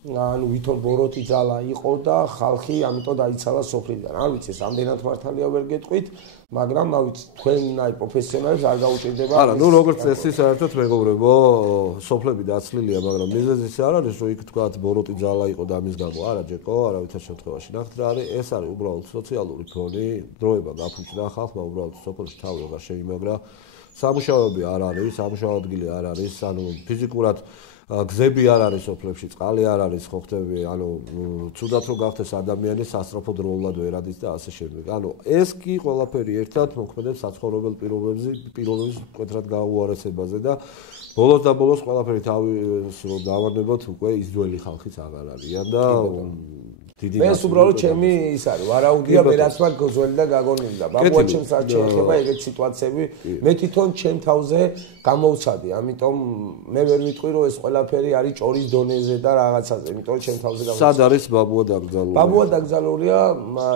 ანუ ვითომ ბოროტი ძალა იყო და ხალხი ამიტომ დაიცალა სოფლიდან. არ ვიცი, ამდენად მართალია ვერ გეტყვით, მაგრამ ავიცი თქვენნაირ პროფესიონალებს არ გაუჭირდება. არა, ნუ როგორც წესი საერთოდ მეგობრებო, სოფლები დაცლილია, მაგრამ მიზეზი ის არ არის, რომ იქ თქვა ბოროტი ძალა იყო და ამის გამო არა ჯეკო, არავითარ შემთხვევაში. ნახეთ რა არის, ეს არის უბრალოდ სოციალური ფონი, დროება გაფუჭდა ხალხმა უბრალოდ სოფელში თავი აღარ შეიმაგრა. სამუშაოები არ არის, სამუშაო ადგილი არ არის, ანუ ფიზიკურად გზები არ არის სოფლებში, წყალი არ არის, ხო ხტები, ანუ ცუდად რო გახდეს ადამიანი სასწრაფოდ როლად ვერ ადის და ასე შემდეგ. ანუ ეს კი ყველაფერი ერთად მოქმედებს საცხოვრებელ პირობების მკვეთრად გაუარესებაზე და ბოლოს და ბოლოს ყველაფერი თავის რო დავარდებოთ, უკვე ის ძველი ხალხიც აღარ არიან და ეს უბრალოდ ჩემი ის არის, ვარაუდია ვერაც მაგ გოზველი და გაგონილი და ბაბუაჩემს არ შეეხება ეგეთ სიტუაციები. მე თვითონ ჩემ თავზე გამოვცადი, ამიტომ მე ვერ ვიტყვი რომ ეს ყველაფერი არის ჭორის დონეზე და რაღაცაზე, იმიტომ ჩემ თავზე გამოვცადი. სად არის ბაბუა დაკრძალული? ბაბუა დაკრძალულია,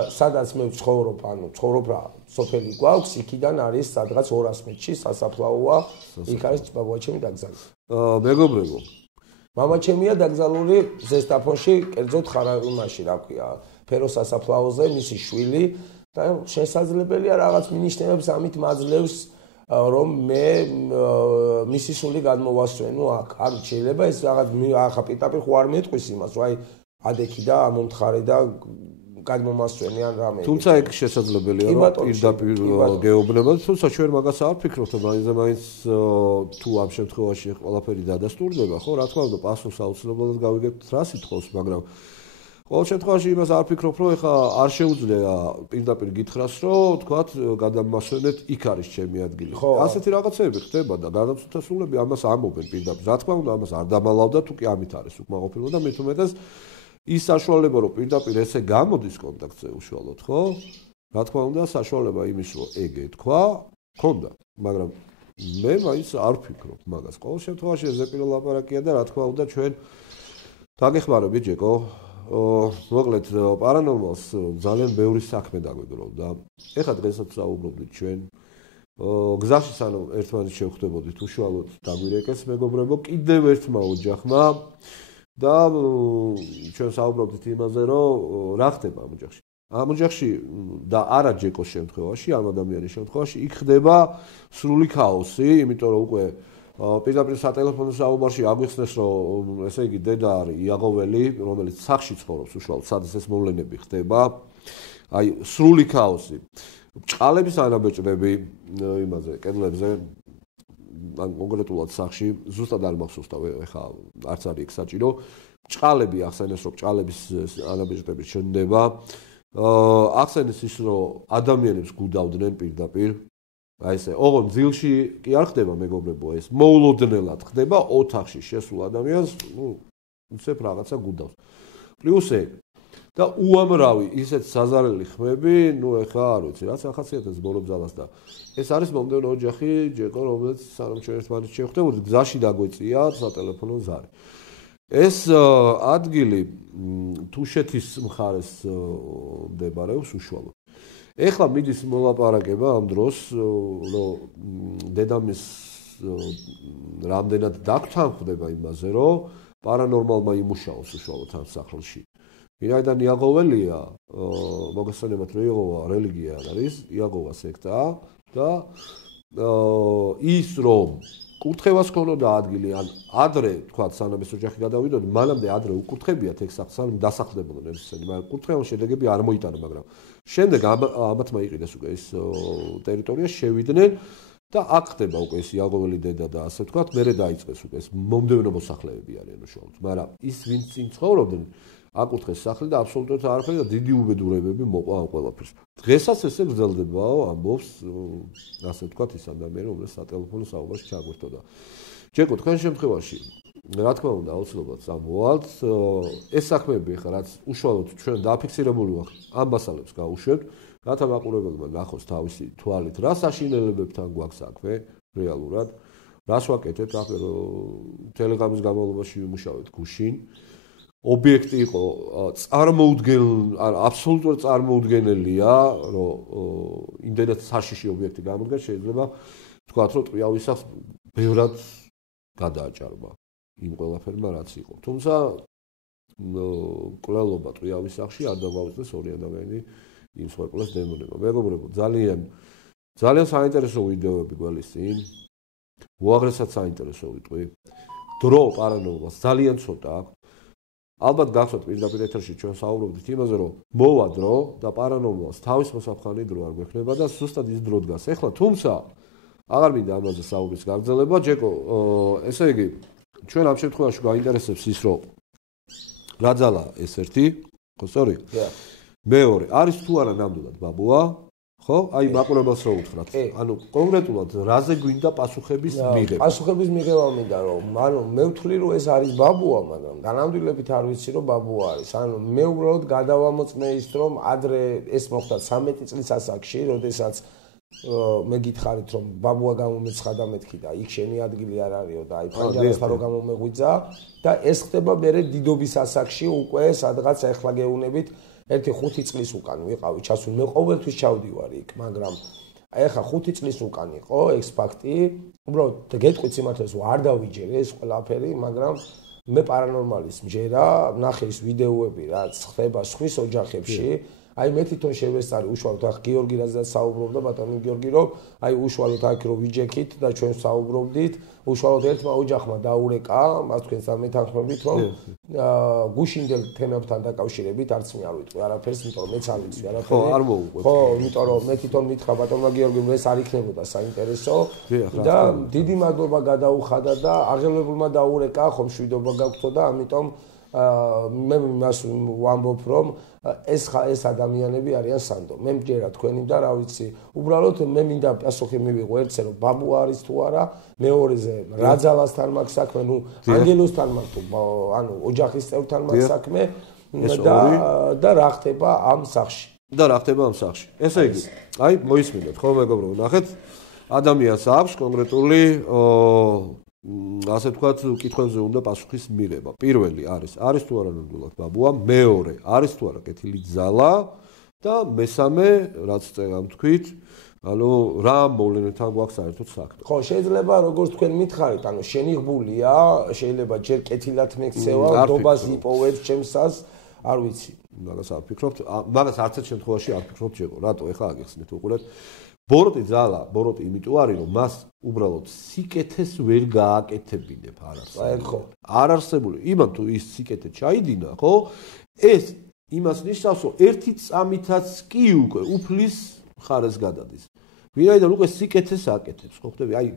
სადაც მე ვცხოვრობ, ანუ ვცხოვრობ რა, სოფელი გვაქვს, იქიდან არის სადღაც 200 მეტრში სასაფლაოა, იქ არის ბაბუაჩემი დაკრძალული. მეგობრებო, მამაჩემია დაკრძალული ზესტაფონში, კერძოდ ხარაგუმაში, რა ქვია, ფეროს სასაფლაოზე, მისი შვილი და შესაძლებელია რაღაც მინიშნებებს ამით მაძლევს, რომ მე მისი სული გადმოვასვენო აქ. არ შეიძლება ეს რაღაც ახლა პირდაპირ ხო არ მეტყვის იმას, რომ აი ადექი და მომთხარე და გადმომასვენე ან რამე. თუმცა ეგ შესაძლებელია რომ პირდაპირ გეუბნება, თუმცა ჩვენ მაგას არ ვფიქრობთ, მაინც თუ ამ შემთხვევაში ყველაფერი დადასტურდება, ხო, რა თქმა უნდა, პასუხს აუცილებლად გავიგებთ რა სიტყვას, მაგრამ ყოველ შემთხვევაში იმას არ ვფიქრობ, რომ ეხა არ შეუძლია პირდაპირ გითხრას, რომ თქვათ გადამასვენეთ, იქ არის ჩემი ადგილი. ასეთი რაღაცები ხდება და გადამცუთა სულები ამას ამობენ პირდაპირ. რა თქმა უნდა, ამას არ დამალავდა, თუ კი ამით არის უკმაყოფილება და მით უმეტეს ის საშუალება რომ პირდაპირ ესე გამოდის კონტაქტზე უშუალოდ, ხო? რა თქმა უნდა, საშუალება იმის რომ ეგ ეთქვა, ქონდა, მაგრამ მე მაინც არ ვფიქრობ მაგას. ყოველ შემთხვევაში ეს პირველ ლაპარაკია და რა თქმა უნდა ჩვენ დაგეხმარებით ჯეკო. მოკლედ პარანორმალს ძალიან ბევრი საქმე დაგვეგროვდა. ეხლა დღესაც საუბრობდით ჩვენ გზაში სანამ ერთმანეთს შევხვდებოდით უშუალოდ დაგვირეკეს მეგობრებო, კიდევ ერთმა ოჯახმა და ჩვენ საუბრობდით იმაზე, რომ რა ხდება ამ ოჯახში. ამ ოჯახში და არა ჯეკოს შემთხვევაში, ამ ადამიანის შემთხვევაში იქ ხდება სრული ქაოსი, იმიტომ რომ უკვე პირდაპირ სატელეფონო საუბარში აგვიხსნეს, რომ ესე იგი დედა არის იაღოველი, რომელიც სახლში ცხოვრობს უშუალოდ, სადაც ეს მოვლენები ხდება. აი, სრული ქაოსი. ბჭყალების ანაბეჭდები იმაზე, კედლებზე ან კონკრეტულად სახში ზუსტად არ მახსოვს და ეხა არც არის იქ საჭირო. ბჭყალები ახსენეს, რომ ბჭყალების ანაბეჭდები ჩნდება. ახსენეს ის, რომ ადამიანებს გუდავდნენ პირდაპირ. აი ესე, ოღონდ ძილში კი არ ხდება მეგობრებო ეს. მოულოდნელად ხდება ოთახში შესულ ადამიანს, უცებ რაღაცა გუდავს. პლუს ეგ და უამრავი ისეთ საზარელი ხმები, ეხა არ ვიცი, რაც ახასიათებს ბოროტ-ძალას და ეს არის მომდევნო ოჯახი, ჯეკო, რომელიც სანამ ჩვენ ერთმანეთს შევხვდებოდით, გზაში დაგვეწია სატელეფონო ზარი. ეს ადგილი თუშეთის მხარეს მდებარეობს უშუალოდ. ეხლა მიდის მოლაპარაკება ამ დროს, რომ დედამის რამდენად დაგთანხმდება იმაზე, რომ პარანორმალმა იმუშაოს უშუალოდ ამ სახლში. ვინაიდან იაღოველია, მოგესალმებით, რომ იაღოვა რელიგია არის, იაღოვა სექტაა და ის რომ კურთხევას ქონოდა ადგილი, ან ადრე, თქვა, სანამ ეს ოჯახი გადავიდოდა, მანამდე ადრე უკურთხებიათ ეგ სახლს, სანამ დასახლებოდნენ ესენი, მაგრამ კურთხევამ შედეგები არ მოიტანა, მაგრამ შემდეგ ამათმა იყიდეს უკვე ეს ტერიტორია, შევიდნენ და აქ ხდება უკვე ეს იაღოველი დედა და ასე ვთქვათ, მერე დაიწყეს უკვე ეს მომდევნო მოსახლეები არიან უშუალოდ, მაგრამ ის ვინც წინ ცხოვრობდნენ აკურთხეს სახლი და აბსოლუტურად არაფერი და დიდი უბედურებები მოყვა ამ ყველაფერს. დღესაც ესე გრძელდებაო, ამბობს ასე ვთქვათ ის ადამიანი, რომელიც სატელეფონო საუბარში ჩაგვერთოდა. ჯეკო, თქვენ შემთხვევაში, რა თქმა უნდა, აუცილებლად წამოვალთ. ეს საქმეები ხა რაც უშუალოდ ჩვენ დაფიქსირებული ვახ, ამ მასალებს გავუშვებთ, რათა მაყურებელმა ნახოს თავისი თვალით, რა საშინელებებთან გვაქვს საქმე რეალურად, რას ვაკეთებთ, ახლა ტელეგრამის განმავლობაში ვიმუშავეთ გუშინ. ობიექტი იყო აბსოლუტურად წარმოუდგენელია, რომ იმდენად საშიში ობიექტი გამოდგა, შეიძლება ვთქვათ, რომ ტყვიავისას ბევრად გადააჭარბა იმ ყველაფერმა, რაც იყო. თუმცა კვლელობა ტყვიავის სახში არ დაგვაუწყდეს ორი ადამიანი იმ სვერპლეს დემონებმა. მეგობრებო, ძალიან საინტერესო ვიდეოები გველის წინ. უაღრესად საინტერესო ვიტყვი. დრო პარანორმალს ძალიან ცოტა აქვს. ალბათ გახსოვთ პირდაპირ ეთერში ჩვენ საუბრობდით იმაზე, რომ მოვა დრო და პარანორმალს თავის მოსაფხანი დრო არ გვექნება და ზუსტად ის დრო დგას. ეხლა თუმცა აღარ მინდა ამაზე საუბრის გაგრძელება, ჯეკო, ესე იგი, ჩვენ ამ შემთხვევაში გაინტერესებს ის, რომ რა ძალა ეს ერთი, ხო სწორი? მეორე, არის თუ არა ნამდვილად ბაბუა? ხო? აი მაყურებელს რო უთხრათ. ანუ კონკრეტულად რაზე გვინდა პასუხების მიღება? პასუხების მიღება მინდა რომ, მე ვთვლი რომ ეს არის ბაბუა, მაგრამ განამდვილებით არ ვიცი რომ ბაბუა არის. ანუ მე უბრალოდ გადავამოწმე ის რომ ადრე ეს მოხდა 13 წლის ასაკში, როდესაც მე გითხარით რომ ბაბუა გამომეცხადა მეთქი და იქ შენი ადგილი არ არისო და აი ფანჯარასთან რო გამომეღვიძა და ეს ხდება მე დიდობის ასაკში უკვე სადღაც ახლა გეუნებით 1-5 წლის უკან ვიყავი ჩასული მე ყოველთვის ჩავდივარი იქ მაგრამ ეხა 5 წლის უკან იყო ეს ფაქტი უბრალოდ გეტყვით სიმართლეს არ დავიჯერე ეს ყველაფერი მაგრამ მე პარანორმალის მჯერა ნახე ის ვიდეოები რაც ხდება სხვის ოჯახებში აი მე თვითონ შევესწარი უშუალოდ ახ გიორგი რაზეც საუბრობდა ბატონი გიორგი რომ აი უშუალოდ აქ რო ვიჯექით და ჩვენ საუბრობდით უშუალოდ ერთმა ოჯახმა დაურეკა მას თქვენ სამეთანხმებით რომ გუშინდელ თემებთან დაკავშირებით არც მე არ ვიტყვი არაფერს იმიტომ რომ მეც არ ვიცი არაფერი ხო არ მოუყვებ ხო იმიტომ რომ მე თვითონ მითხრა ბატონმა გიორგიმ ეს არ იქნებოდა საინტერესო და დიდი მადლობა გადაუხადა და აღელვებულმა დაურეკა ხომ შვიდობა გაგვთო და ამიტომ მე მას ვამბობ რომ ეს ადამიანები არიან სანდო მე მჯერა თქვენი და რა ვიცი უბრალოდ მე მინდა პასუხი მივიღო ერთზე რომ ბაბუა არის თუ არა მეორეზე რა ძალასთან მაქვს საქმე ნუ ანგელოსთან მაქვს ანუ ოჯახის წევრთან მაქვს საქმე და რა ხდება ამ სახში ესე იგი აი მოისმინეთ ხო მეგობრებო ნახეთ ადამიანს აქვს კონკრეტული ასე ვთქვათ, კითხვებზე უნდა პასუხის მიღება. პირველი არის თუ არა ნამდვილად ბაბუა, მეორე არის თუ არა კეთილი ძალა და მესამე, რაც წერამ თქვით, ანუ რა მოვლენებთან გვაქვს საერთოდ საქმე. ხო, შეიძლება როგორც თქვენ მითხარით, ანუ შენიღბულია, შეიძლება ჯერ კეთილად მექცევა, დობას იპოვებს ჩემსას, არ ვიცი. მაგას არ ფიქრობთ, მაგას არც ერთ შემთხვევაში არ ფიქრობთ ჯეკო. რატო ეხლა აგიხსნით უყურეთ. ბოროტი ძალა, ბოროტი იმიტომ არის, რომ მას უბრალოდ სიკეთეს ვერ გააკეთებინებ არასებული. არასებული, იმან თუ ის სიკეთე ჩაიდინა, ხო? ეს იმას ნიშნავს, რომ ერთი წამითაც კი უკვე უფლის ხარეს გადადის. ვინაიდან უკვე სიკეთეს აკეთებს, ხო ხდები? აი,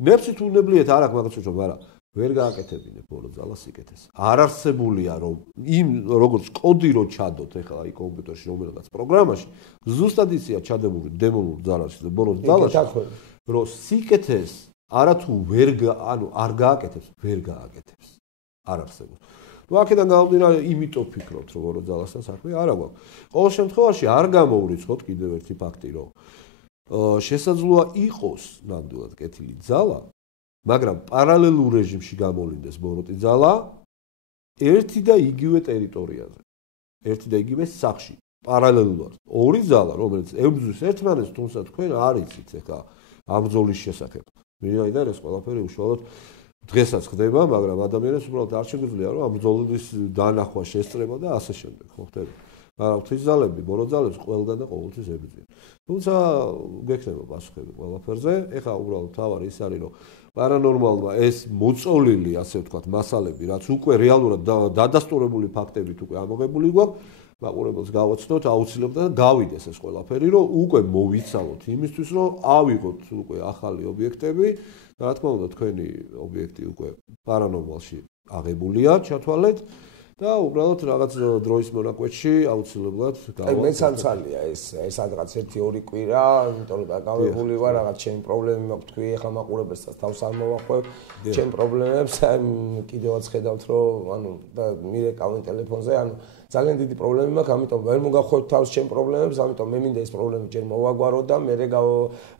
ნებსით უნებლიეთ არ აქვს მაგას უჩვენ, მაგრამ ვერ გააკეთებინებ ბოროტ ძალას სიკეთეს. არ არსებულია რომ იმ როგორც კოდი რო ჩადოთ ახლა აი კომპიუტერში რომელიღაც პროგრამაში ზუსტად ისია ჩადებული დემონურ ძალაში და ბოროტ ძალაში რომ სიკეთეს არათუ ანუ არ გააკეთებს ვერ გააკეთებს არ არსებობს. ნუ აქედან გამომდინარე იმიტომ ვფიქრობთ რომ ბოროტ ძალასთან საქმე არ აქვს. ყოველ შემთხვევაში არ გამოვრიცხოთ კიდევ ერთი ფაქტი რომ შესაძლოა იყოს ნამდვილად კეთილი ძალა მაგრამ პარალელურ რეჟიმში გამოვლინდეს ბოროტი ძალა ერთი და იგივე ტერიტორიაზე. ერთი და იგივე სახში, პარალელურად. ორი ძალა, რომელიც ებრძვის ერთმანეთს, თუმცა თქვენ არ იცით ახლა ამ ბრძოლის შესახებ. ვინაიდან ეს ყველაფერი უშუალოდ დღესაც ხდება, მაგრამ ადამიანებს უბრალოდ არ შეგვიძლია რომ ამ ბრძოლის დანახვა შესწრება და ასე შემდეგ, ხო ხდება. მაგრამ ღვთის ძალები, ბოროტ ძალებს ყველგან და ყოველთვის ებრძვიან. თუმცა გექნება პასუხები ყველაფერზე. ეხლა უბრალოდ თავარი ის არის რომ პარანორმალმა ეს მოწოლილი, ასე ვთქვათ, მასალები, რაც უკვე რეალურად დადასტურებული ფაქტებით უკვე ამოღებული გვაქვს, მაყურებელს გავაცნოთ აუცილებლად და გავიდეს ეს ყველაფერი, რომ უკვე მოვიცალოთ იმისთვის, რომ ავიღოთ უკვე ახალი ობიექტები და რა თქმა უნდა, თქვენი ობიექტი უკვე პარანორმალში აღებულია, ჩათვალეთ და უბრალოდ რაღაც დროის მონაკვეთში აუცილებლად გავაკეთოთ. მე სამცალია ეს სადღაც 1-2 კვირა, იმიტომ რომ დაკავებული ვარ რაღაც ჩემი პრობლემები მაქვს თქვი, ახლა მაყურებელსაც თავს არ მოვახვევ ჩემი პრობლემებს, კიდევაც ხედავთ რომ ანუ და მირეკავენ ტელეფონზე, ანუ ძალიან დიდი პრობლემები მაქვს, ამიტომ ვერ მოგახვევთ თავს ჩემი პრობლემებს, ამიტომ მე მინდა ეს პრობლემები ჯერ მოვაგვარო და მე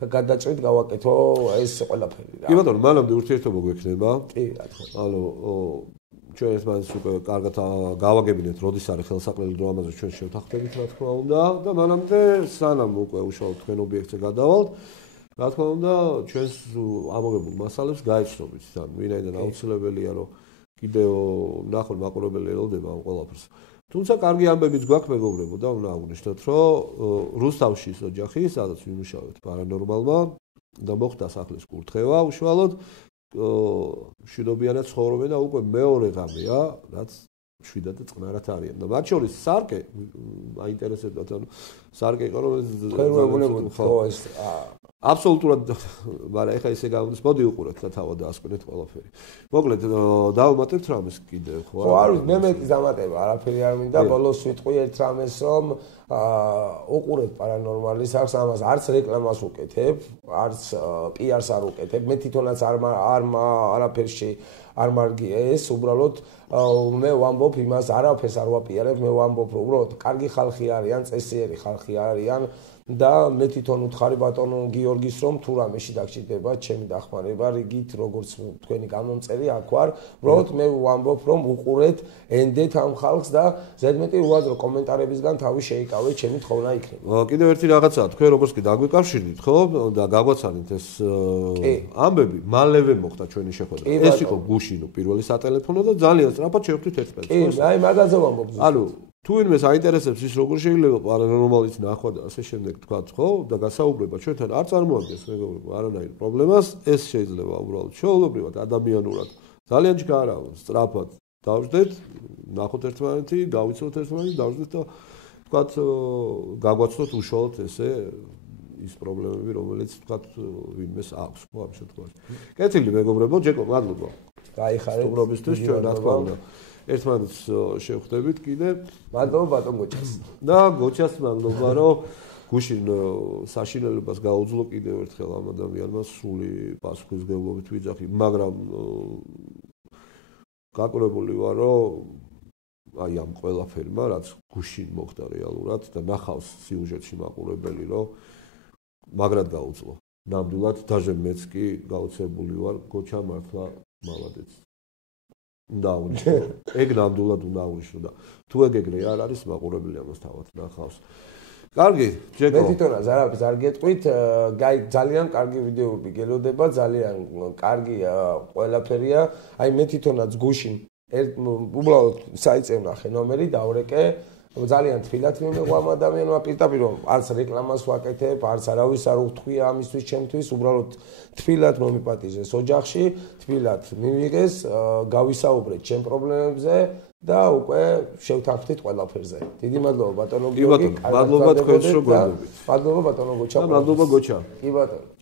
გადაწყვეტ გავაკეთო ეს ყველაფერი რა. კი ბატონო, მანამდე ურთიერთობა გვექნება? კი, რა თქმა უნდა. ანუ ჩვენ ერთმანეთს უკვე კარგად გავაგებინეთ, როდის არის ხელსაყრელი დრო ამაზე ჩვენ შევთანხმდებით, რა თქმა უნდა, და მანამდე სანამ უკვე უშუალოდ თქვენ ობიექტზე გადავალთ, რა თქმა უნდა, ჩვენს ამოღებულ მასალებს გაეცნობით, ვინაიდან აუცილებელია, რომ კიდევ ნახონ მაყურებელი ელოდება ამ ყველაფერს. თუმცა კარგი ამბებიც გვაქვს მეგობრებო და უნდა აღვნიშნოთ, რომ რუსთავშის ოჯახი, სადაც ვიმუშავეთ პარანორმალმა და მოხდა სახლის კურთხევა უშუალოდ მშვიდობიანად ცხოვრობენ და უკვე მეორე ღამეა, რაც მშვიდად და წყნარად არიან. და მათ შორის სარკე აინტერესებდათ, ანუ სარკე იყო, რომელიც აბსოლუტურად, მაგრამ ეხლა ისე გამოდის, მოდი უყურეთ და თავად დაასკვნეთ ყველაფერი. მოკლედ, დავუმატებთ რამეს კიდევ, ხო? ხო, არ ვიცი, მე მეტი დამატება, არაფერი არ მინდა, ბოლოს ვიტყვი ერთ რამეს, რომ უყურეთ პარანორმალის არც ამას, არც რეკლამას უკეთებ, არც პიარს არ უკეთებ, მე თვითონაც არაფერში არ მარგია ეს, უბრალოდ მე ვამბობ იმას, არაფერს არ ვაპიარებ, მე ვამბობ, რომ უბრალოდ კარგი ხალხი არიან, წესიერი ხალხი არიან და მე თვითონ უთხარი ბატონო გიორგის რომ თუ რამეში დაგჭირდება ჩემი დახმარება რიგით როგორც თქვენი გამომწერი აქ ვარ უბრალოდ მე ვამბობ რომ უყურეთ ენდეთ ამ ხალხს და ზედმეტი უაზრო კომენტარებისგან თავი შეიკავეთ ჩემი თხოვნა იქნება კიდევ ერთი რაღაცაა თქვენ როგორც კი დაგვიკავშირდით ხო და გაგვაცანით ეს ამბები მალევე მოხდა ჩვენი შეხვედრა ეს იყო გუშინო პირველი სატელეფონო და ძალიან სწრაფად შევხვდით ერთმანეთს კი აი მაგაზე ვამბობ ანუ თუ ვინმეს აინტერესებს ის როგორ შეიძლება პარანორმალის ნახვა და ასე შემდეგ თქვა ხო და გასაუბრება ჩვენთან არ წარმოადგენს მეგობრებო არანაირ პრობლემას ეს შეიძლება უბრალოდ ჩვეულებრივად ადამიანურად ძალიან ჯგარა სწრაფად დავждეთ ნახოთ ერთმანეთი გავიცოთ ერთმანეთი დავждეთ და თქვა გაგვაცნოთ უშუალოდ ესე ის პრობლემები რომელიც თქვა ვინმეს აქვს ხო ამ შემთხვევაში კეთილი მეგობრებო ჯეკო მადლობა გაიხარეთ უბრალოდ ჩვენ რა თქმა უნდა ერთმანეთს შევხვდებით კიდე. მადლობა ბატონ გოჩას. და გოჩას მადლობა რომ გუშინ საშინელებას გაუძლო კიდევ ერთხელ ამ ადამიანმა სული პასუხისმგებლობით ვიძახი, მაგრამ გაკურებული ვარ რომ აი ამ ყველაფერმა რაც გუშინ მოხდა რეალურად და ნახავს სიუჟეტში მაყურებელი რომ მაგრად გაუძლო. ნამდვილად დაჟე მეც კი გაოცებული ვარ გოჩა მართლა მალადეც. უნდა აღნიშნო. ეგ ნამდვილად უნდა აღნიშნო და თუ ეგრე არ არის მაყურებელი ამას თავად ნახავს. კარგი, ჯეკო. მე თვითონაც არაფერს არ გეტყვით, ძალიან კარგი ვიდეოები გელოდება, ძალიან კარგი ყველაფერია. აი მე თვითონაც გუშინ უბრალოდ საიტზე ვნახე ნომერი დავრეკე. ძალიან თბილად მიმეღვა ამ ადამიანმა პირდაპირ რომ არც რეკლამას ვაკეთებ, არც არავის არ უთხია ამისთვის ჩემთვის, უბრალოდ თბილად მომიპატიჟეს ოჯახში, თბილად მივიღეს, გავისაუბრეთ ჩემ პრობლემებზე და უკვე შევთანხმდით ყველაფერზე. დიდი მადლობა ბატონო გიორგი, მადლობა თქვენს რომ გვერდებით. მადლობა ბატონო გოჩა. მადლობა გოჩა. კი ბატონო.